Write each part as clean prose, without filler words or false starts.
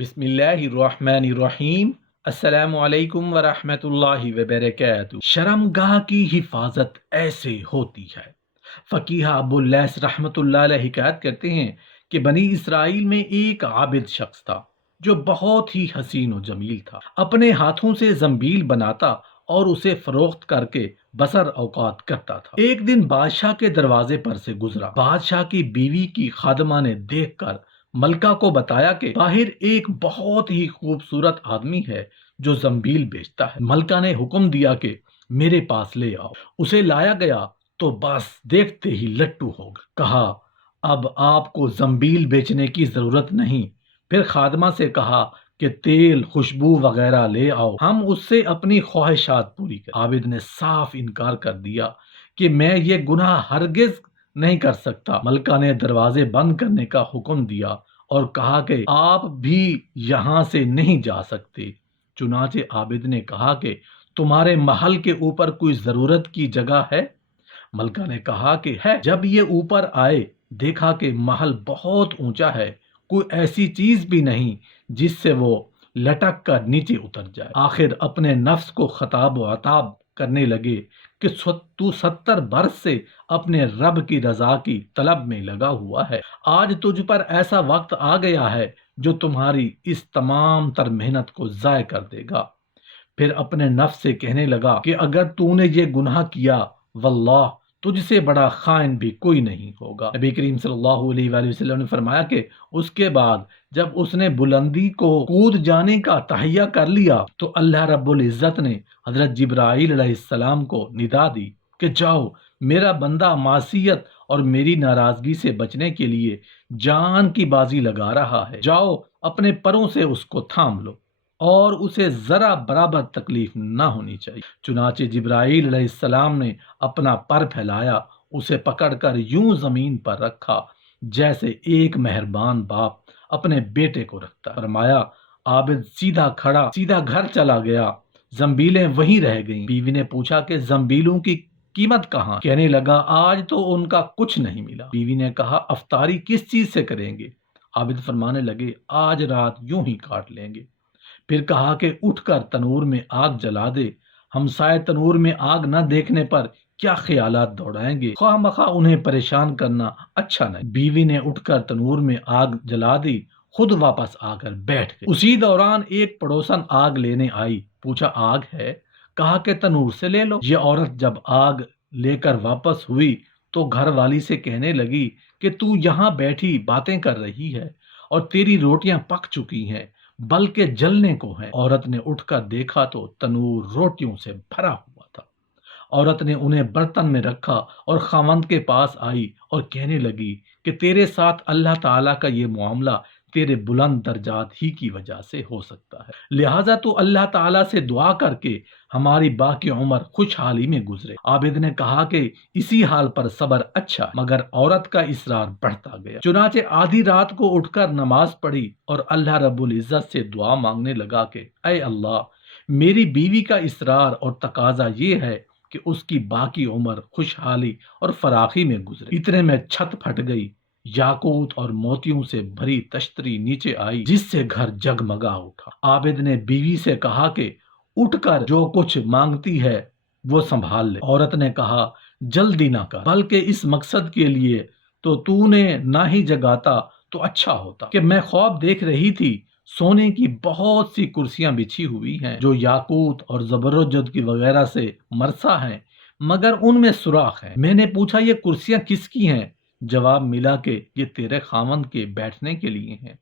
بسم اللہ الرحمن الرحیم۔ السلام علیکم ورحمۃ اللہ وبرکاتہ۔ شرمگاہ کی حفاظت ایسے ہوتی ہے۔ فقیہ ابو اللیث رحمۃ اللہ علیہ حکایت کرتے ہیں کہ بنی اسرائیل میں ایک عابد شخص تھا جو بہت ہی حسین و جمیل تھا۔ اپنے ہاتھوں سے زنبیل بناتا اور اسے فروخت کر کے بسر اوقات کرتا تھا۔ ایک دن بادشاہ کے دروازے پر سے گزرا۔ بادشاہ کی بیوی کی خادمہ نے دیکھ کر ملکہ کو بتایا کہ باہر ایک بہت ہی خوبصورت آدمی ہے جو زنبیل بیچتا ہے۔ ملکہ نے حکم دیا کہ میرے پاس لے آؤ۔ اسے لایا گیا تو بس دیکھتے ہی لٹو ہو گیا۔ کہا اب آپ کو زنبیل بیچنے کی ضرورت نہیں۔ پھر خادمہ سے کہا کہ تیل، خوشبو وغیرہ لے آؤ، ہم اس سے اپنی خواہشات پوری کریں۔ عابد نے صاف انکار کر دیا کہ میں یہ گناہ ہرگز نہیں کر سکتا۔ ملکہ نے دروازے بند کرنے کا حکم دیا اور کہا کہ آپ بھی یہاں سے نہیں جا سکتے۔ چنانچہ عابد نے کہا کہ تمہارے محل کے اوپر کوئی ضرورت کی جگہ ہے؟ ملکہ نے کہا کہ ہے۔ جب یہ اوپر آئے دیکھا کہ محل بہت اونچا ہے، کوئی ایسی چیز بھی نہیں جس سے وہ لٹک کر نیچے اتر جائے۔ آخر اپنے نفس کو خطاب و عتاب کرنے لگے کہ تو 70 برس سے اپنے رب کی رضا کی طلب میں لگا ہوا ہے۔ آج تجھ پر ایسا وقت آ گیا ہے جو تمہاری اس تمام تر محنت کو ضائع کر دے گا۔ پھر اپنے نفس سے کہنے لگا کہ اگر تو نے یہ گناہ کیا، واللہ تجھ سے بڑا خائن بھی کوئی نہیں ہوگا۔ نبی کریم صلی اللہ علیہ وآلہ وسلم نے فرمایا کہ اس کے بعد جب اس نے بلندی کو کود جانے کا تہیہ کر لیا تو اللہ رب العزت نے حضرت جبرائیل علیہ السلام کو ندا دی کہ جاؤ، میرا بندہ معصیت اور میری ناراضگی سے بچنے کے لیے جان کی بازی لگا رہا ہے، جاؤ اپنے پروں سے اس کو تھام لو اور اسے ذرا برابر تکلیف نہ ہونی چاہیے۔ چنانچہ جبرائیل علیہ السلام نے اپنا پر پھیلایا، اسے پکڑ کر یوں زمین پر رکھا جیسے ایک مہربان باپ اپنے بیٹے کو رکھتا۔ فرمایا عابد سیدھا کھڑا سیدھا گھر چلا گیا، زنبیلیں وہیں رہ گئیں۔ بیوی نے پوچھا کہ زنبیلوں کی قیمت کہاں؟ کہنے لگا آج تو ان کا کچھ نہیں ملا۔ بیوی نے کہا افطاری کس چیز سے کریں گے؟ عابد فرمانے لگے آج رات یوں ہی کاٹ لیں گے۔ پھر کہا کہ اٹھ کر تنور میں آگ جلا دے، ہمسائے تنور میں آگ نہ دیکھنے پر کیا خیالات دوڑائیں گے، خواہ مخواہ انہیں پریشان کرنا اچھا نہیں۔ بیوی نے اٹھ کر تنور میں آگ جلا دی، خود واپس آ کر بیٹھ گئی۔ اسی دوران ایک پڑوسن آگ لینے آئی، پوچھا آگ ہے؟ کہا کہ تنور سے لے لو۔ یہ عورت جب آگ لے کر واپس ہوئی تو گھر والی سے کہنے لگی کہ تو یہاں بیٹھی باتیں کر رہی ہے اور تیری روٹیاں پک چکی ہیں بلکہ جلنے کو ہیں۔ عورت نے اٹھ کر دیکھا تو تنور روٹیوں سے بھرا ہوا تھا۔ عورت نے انہیں برتن میں رکھا اور خاوند کے پاس آئی اور کہنے لگی کہ تیرے ساتھ اللہ تعالیٰ کا یہ معاملہ تیرے بلند درجات ہی کی وجہ سے ہو سکتا ہے، لہٰذا تو اللہ تعالیٰ سے دعا کر کے ہماری باقی عمر خوشحالی میں گزرے۔ عابد نے کہا کہ اسی حال پر صبر اچھا، مگر عورت کا اصرار بڑھتا گیا۔ چنانچہ آدھی رات کو اٹھ کر نماز پڑھی اور اللہ رب العزت سے دعا مانگنے لگا کہ اے اللہ، میری بیوی کا اصرار اور تقاضا یہ ہے کہ اس کی باقی عمر خوشحالی اور فراخی میں گزرے۔ اتنے میں چھت پھٹ گئی، یاقوت اور موتیوں سے بھری تشتری نیچے آئی جس سے گھر جگمگا اٹھا۔ عابد نے بیوی سے کہا کہ اٹھ کر جو کچھ مانگتی ہے وہ سنبھال لے۔ عورت نے کہا جلدی نہ کر، بلکہ اس مقصد کے لیے تو نے نہ ہی جگاتا تو اچھا ہوتا کہ میں خواب دیکھ رہی تھی، سونے کی بہت سی کرسیاں بچھی ہوئی ہیں جو یاقوت اور زبرجد کی وغیرہ سے مرصع ہیں، مگر ان میں سوراخ ہے۔ میں نے پوچھا یہ کرسیاں کس کی ہیں؟ جواب ملا کہ یہ تیرے خاوند کے بیٹھنے کے لیے ہیں۔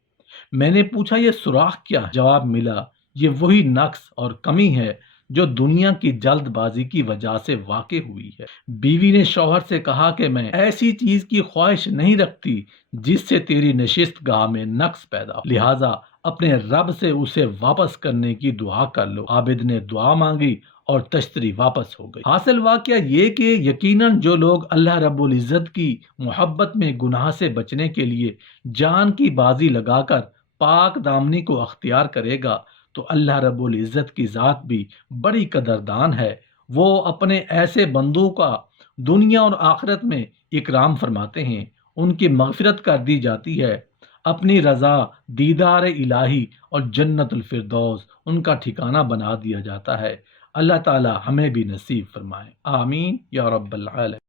میں نے پوچھا یہ سوراخ کیا ہے؟ جواب ملا یہ وہی نقص اور کمی ہے جو دنیا کی جلد بازی کی وجہ سے واقع ہوئی ہے۔ بیوی نے شوہر سے کہا کہ میں ایسی چیز کی خواہش نہیں رکھتی جس سے تیری نشست گاہ میں نقص پیدا ہو، لہٰذا اپنے رب سے اسے واپس کرنے کی دعا کر لو۔ عابد نے دعا مانگی اور تشتری واپس ہو گئی۔ حاصل واقعہ یہ کہ یقیناً جو لوگ اللہ رب العزت کی محبت میں گناہ سے بچنے کے لیے جان کی بازی لگا کر پاک دامنی کو اختیار کرے گا تو اللہ رب العزت کی ذات بھی بڑی قدردان ہے۔ وہ اپنے ایسے بندوں کا دنیا اور آخرت میں اکرام فرماتے ہیں، ان کی مغفرت کر دی جاتی ہے، اپنی رضا، دیدار الہی اور جنت الفردوس ان کا ٹھکانہ بنا دیا جاتا ہے۔ اللہ تعالی ہمیں بھی نصیب فرمائے، آمین یا رب العالمین۔